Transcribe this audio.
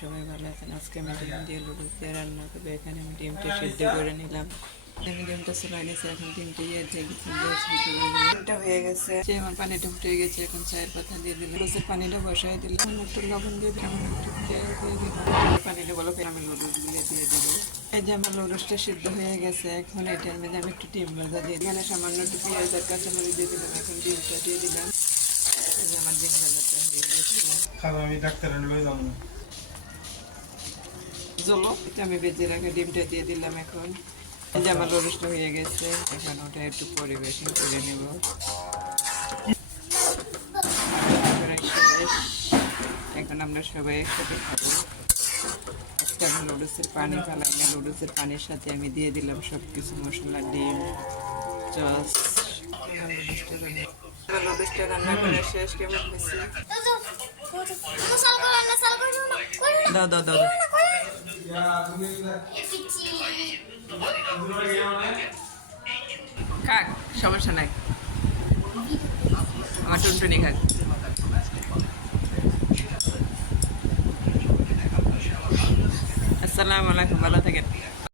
সবাই ভালো আছেন। আজকে আমি ডিম দিয়ে লুডুস দিয়ে রান্না করবো। এখানে আমি ডিমটা সিদ্ধ করে নিলাম। আমি ডিমটা চুলাই নিয়েছি, এখন ডিমটা ডিমটা হয়ে গেছে, আমার পানিটা ফুটে গেছে। এখন চায়ের পাতা দিয়ে দিলাম, লুডুসের পানিটা বসাই দিলাম, একটু লবণ দিয়ে দিলাম, একটু তেল দিয়ে দিলাম। পানিটা বলো আমি লুডুস গুলো দিয়ে দিব। এই যে আমার লুডুসটা সিদ্ধ হয়ে গেছে। এখন এটার মধ্যে আমি একটু ডিম ভাজা দিয়ে দিই, এখানে সামান্য একটু পেঁয়াজ আর কাঁচামরিচ দিয়ে দিলাম। এখন ডিমটা দিয়ে দিলাম। এই যে আমার ডিম ভাজাটা হয়ে গেছে। আমি ডাক্তারের লয়ে যাবো না। চলো, আমি ভেজে রাখা ডিমটা দিয়ে দিলাম। এখন এই যে আমার লুডুসটা হয়ে গেছে। এখন ওটা একটু পরিবেশন করে নেব। এখন আমরা সবাই একসাথে খাবো। একটা আমি লুডুসের পানি ফেলাই না, লুডুসের পানির সাথে আমি দিয়ে দিলাম সব কিছু মশলা, ডিম, সস। লুডুসটা রান্না করে শেষ। কেমন হয়েছে? দাও দাও দাও। খাক, সমস্যা নাই, আমার টুনটুনি খাক। আসসালামু আলাইকুম, ভালো থাকেন।